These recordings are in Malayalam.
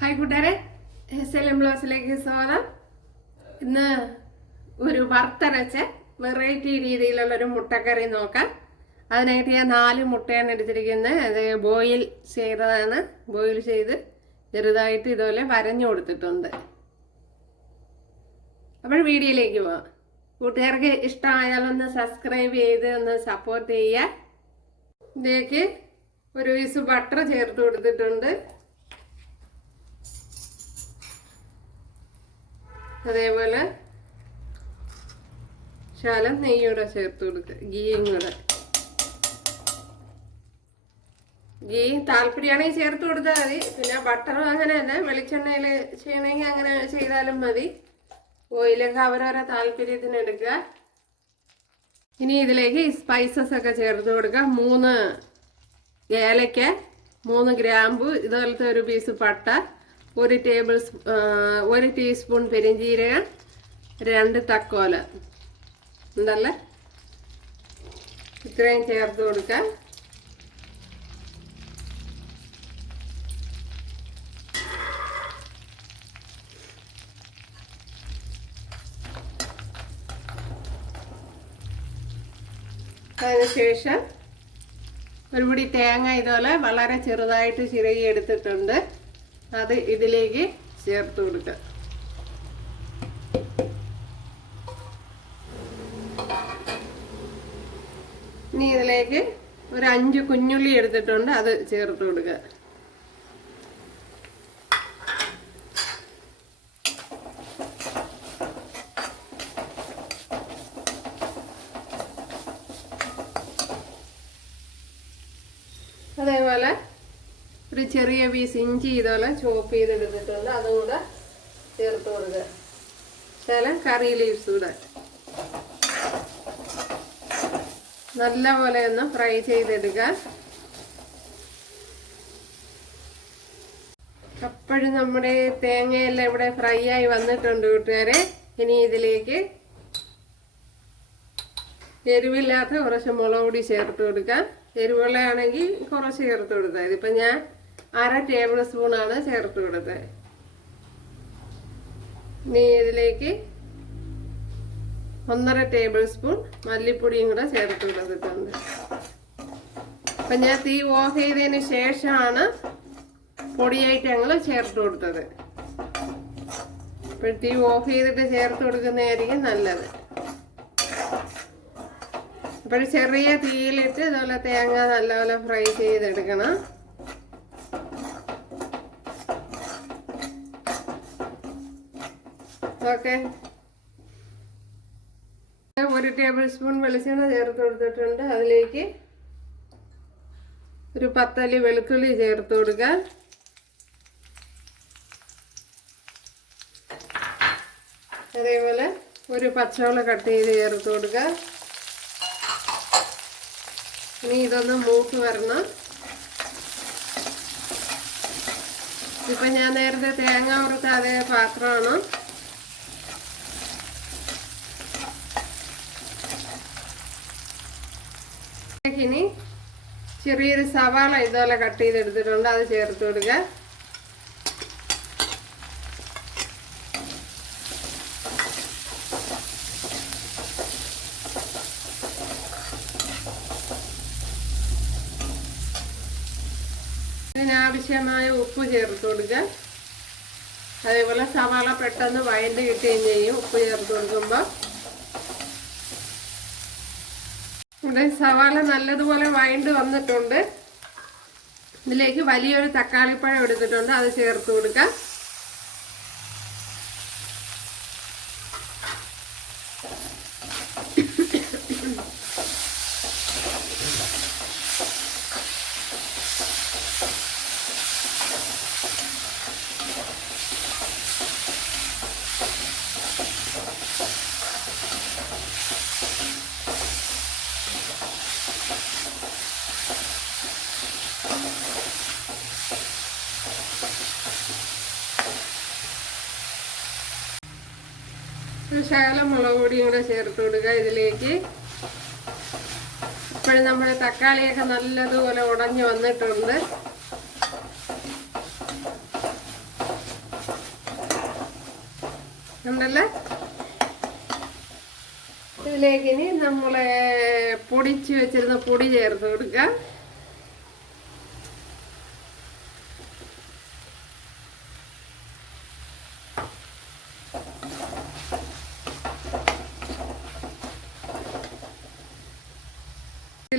ഹായ് കൂട്ടുകാരെ. സെലം ബ്ലൗസിലേക്ക് സ്വാഗതം. ഇന്ന് ഒരു വറുത്തരച്ച് വെറൈറ്റി രീതിയിലുള്ള ഒരു മുട്ടക്കറി നോക്കാം. അതിനായിട്ട് ഞാൻ നാല് മുട്ടയാണ് എടുത്തിരിക്കുന്നത്. അത് ബോയിൽ ചെയ്തതാണ്. ബോയിൽ ചെയ്ത് ചെറുതായിട്ട് ഇതുപോലെ വരഞ്ഞു കൊടുത്തിട്ടുണ്ട്. അപ്പോൾ വീഡിയോയിലേക്ക് പോവാം. കൂട്ടുകാർക്ക് ഇഷ്ടമായാലൊന്ന് സബ്സ്ക്രൈബ് ചെയ്ത് ഒന്ന് സപ്പോർട്ട് ചെയ്യുക. ഇതിലേക്ക് ഒരു പീസ് ബട്ടർ ചേർത്ത് കൊടുത്തിട്ടുണ്ട്. അതേപോലെ ശാലം നെയ്യൂടെ ചേർത്ത് കൊടുക്കുക ഗീയും കൂടെ ഗീ താല്പര്യമാണെങ്കിൽ ചേർത്ത് കൊടുത്താൽ മതി. പിന്നെ ബട്ടറും അങ്ങനെ തന്നെ വെളിച്ചെണ്ണയിൽ ചെയ്യണമെങ്കിൽ അങ്ങനെ ചെയ്താലും മതി. ഓയിലൊക്കെ അവരവരെ താല്പര്യത്തിന് എടുക്കുക ഇനി ഇതിലേക്ക് സ്പൈസസ് ഒക്കെ ചേർത്ത് കൊടുക്കുക മൂന്ന് ഏലയ്ക്ക മൂന്ന് ഗ്രാമ്പു ഇതുപോലത്തെ ഒരു പീസ് പട്ട. ഒരു ടേബിൾ ഒരു ടീസ്പൂൺ പെരിഞ്ചീരകം രണ്ട് തക്കോല. ഉണ്ടല്ലേ ഇത്രയും ചേർത്ത് കൊടുക്കാം. അതിനുശേഷം ഒരു പിടി തേങ്ങ ഇതുപോലെ വളരെ ചെറുതായിട്ട് ചിരകി എടുത്തിട്ടുണ്ട്. അത് ഇതിലേക്ക് ചേർത്ത് കൊടുക്കുക. ഇനി ഇതിലേക്ക് ഒരു അഞ്ച് കുഞ്ഞുള്ളി എടുത്തിട്ടുണ്ട് അത് ചേർത്ത് കൊടുക്കുക. അതേപോലെ ഒരു ചെറിയ പീസ് ഇഞ്ചി ഇതുപോലെ ചോപ്പ് ചെയ്തെടുത്തിട്ടുണ്ട്. അതും കൂടെ ചേർത്ത് കൊടുക്കുക. ശേലം കറി ലീവ്സ് കൂടെ. നല്ല പോലെ ഒന്ന് ഫ്രൈ ചെയ്തെടുക്കുക. അപ്പോഴും നമ്മുടെ തേങ്ങയെല്ലാം ഇവിടെ ഫ്രൈ ആയി വന്നിട്ടുണ്ട് കൂട്ടുകാരെ. ഇനി ഇതിലേക്ക് എരിവില്ലാത്ത കുറച്ച് മുളക് പൊടി ചേർത്ത് കൊടുക്കാം. എരിവുള്ളയാണെങ്കിൽ കുറച്ച് ചേർത്ത് കൊടുക്കാം ഇതിപ്പോൾ ഞാൻ അര ടേബിൾ സ്പൂണാണ് ചേർത്ത് കൊടുത്തത്. ഇനി ഇതിലേക്ക് ഒന്നര ടേബിൾ സ്പൂൺ മല്ലിപ്പൊടിയും കൂടെ ചേർത്ത് കൊടുത്തിട്ടുണ്ട്. അപ്പം ഞാൻ തീ ഓഫ് ചെയ്തതിന് ശേഷമാണ് പൊടിയായിട്ട് ഞങ്ങൾ ചേർത്ത് കൊടുത്തത്. അപ്പോൾ തീ ഓഫ് ചെയ്തിട്ട് ചേർത്ത് കൊടുക്കുന്നതായിരിക്കും നല്ലത്. അപ്പോൾ ചെറിയ തീയിലിട്ട് ഇതുപോലെ തേങ്ങ നല്ലപോലെ ഫ്രൈ ചെയ്തെടുക്കണം. ഓക്കെ. ഒരു ടേബിൾ സ്പൂൺ വെളിച്ചെണ്ണ ചേർത്ത് കൊടുത്തിട്ടുണ്ട്. അതിലേക്ക് ഒരു പത്തല്ലി വെളുത്തുള്ളി ചേർത്ത് കൊടുക്കുക. അതേപോലെ ഒരു പച്ചവള കട്ട് ചെയ്ത് ചേർത്ത് കൊടുക്കുക. ഇനി ഇതൊന്ന് മൂക്ക് വരണം. ഇപ്പം ഞാൻ നേരത്തെ തേങ്ങ വറുത്ത അതേ പാത്രമാണ് ഇനി ചെറിയൊരു സവാള ഇതുപോലെ കട്ട് ചെയ്തെടുത്തിട്ടുണ്ട് അത് ചേർത്ത് കൊടുക്കുക ഇതിനാവശ്യമായ ഉപ്പ് ചേർത്ത് കൊടുക്കുക അതേപോലെ സവാള പെട്ടെന്ന് വയണ്ട് കിട്ടുകയും ചെയ്യും ഉപ്പ് ചേർത്ത് കൊടുക്കുമ്പോൾ ഇവിടെ സവാള നല്ലതുപോലെ വഴണ്ട് വന്നിട്ടുണ്ട്. ഇതിലേക്ക് വലിയൊരു തക്കാളിപ്പഴം എടുത്തിട്ടുണ്ട്. അത് ചേർത്ത് കൊടുക്കാം. ഒരു ശകലം മുളക് പൊടിയും കൂടെ ചേർത്ത് കൊടുക്കുക ഇതിലേക്ക്. ഇപ്പോഴും നമ്മുടെ തക്കാളിയൊക്കെ നല്ലതുപോലെ ഉടഞ്ഞു വന്നിട്ടുണ്ട്. ഉണ്ടല്ലേ? ഇതിലേക്ക് ഇനി നമ്മളെ പൊടിച്ച് വെച്ചിരുന്ന പൊടി ചേർത്ത് കൊടുക്കുക.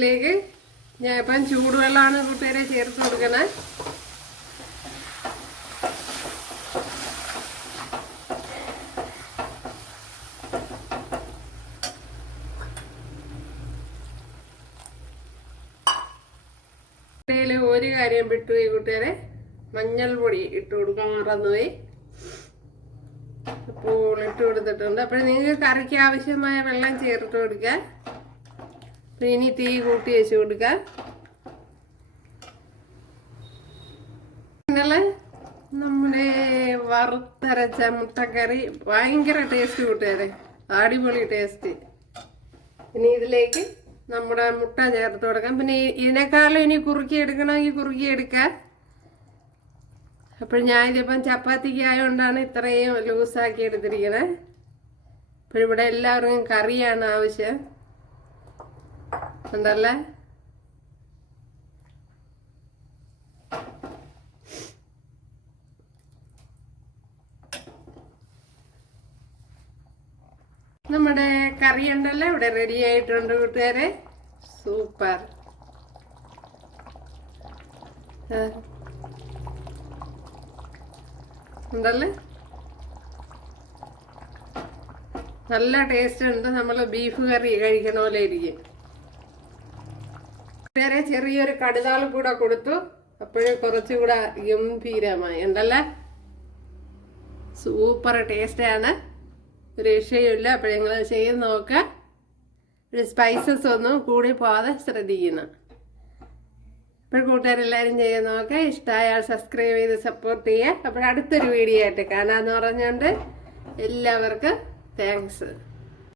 ഇതിലേക്ക് ഞാൻ ഇപ്പം ചൂടുവെള്ളമാണ് കൂട്ടുകാരെ ചേർത്ത് കൊടുക്കണേ. ഒരു കാര്യം വിട്ടുപോയി കൂട്ടുകാരെ. മഞ്ഞൾ പൊടി ഇട്ട് കൊടുക്കാൻ മറന്നുപോയി അപ്പോൾ ഇട്ട് കൊടുത്തിട്ടുണ്ട്. അപ്പോൾ നിങ്ങൾക്ക് കറിക്ക് ആവശ്യമായ വെള്ളം ചേർത്ത് അപ്പോൾ ഇനി തീ കൂട്ടി വെച്ച് കൊടുക്ക. നമ്മുടെ വറുത്തരച്ച മുട്ടക്കറി ഭയങ്കര ടേസ്റ്റ് കൂട്ടുകാരെ. അടിപൊളി ടേസ്റ്റ് ഇനി ഇതിലേക്ക് നമ്മുടെ മുട്ട ചേർത്ത് കൊടുക്കാം. പിന്നെ ഇതിനേക്കാളും ഇനി കുറുക്കി എടുക്കണമെങ്കിൽ കുറുക്കി എടുക്കാം. അപ്പോൾ ഞാൻ ഇതിപ്പം ചപ്പാത്തിക്ക് ആയതുകൊണ്ടാണ് ഇത്രയും ലൂസാക്കി എടുത്തിരിക്കുന്നത് അപ്പോൾ ഇവിടെ എല്ലാവർക്കും കറിയാണ് ആവശ്യം. ഉണ്ടല്ലേ? നമ്മുടെ കറി ഉണ്ടല്ലോ? ഇവിടെ റെഡി ആയിട്ടുണ്ട് കൂട്ടുകാരെ. സൂപ്പർ. ഉണ്ടല്ലേ? നല്ല ടേസ്റ്റ് ഉണ്ട്. നമ്മൾ ബീഫ് കറി കഴിക്കണ പോലെ ഇരിക്കും. വേറെ ചെറിയൊരു കടുതാൾ കൂടെ കൊടുത്തു. അപ്പോഴും കുറച്ചുകൂടെ ഗംഭീരമായി. ഉണ്ടല്ലേ? സൂപ്പർ ടേസ്റ്റാണ്. ഒരു വിഷയമില്ല അപ്പോൾ ഞങ്ങൾ ചെയ്ത് നോക്കുക ഒരു സ്പൈസസ് ഒന്നും കൂടി പോകാതെ ശ്രദ്ധിക്കണം അപ്പോൾ കൂട്ടുകാരെല്ലാവരും ചെയ്ത് നോക്കുക ഇഷ്ടമായാൽ സബ്സ്ക്രൈബ് ചെയ്ത് സപ്പോർട്ട് ചെയ്യുക അപ്പോൾ അടുത്തൊരു വീഡിയോ ആയിട്ട് കാണാമെന്ന് പറഞ്ഞുകൊണ്ട് എല്ലാവർക്കും താങ്ക്സ്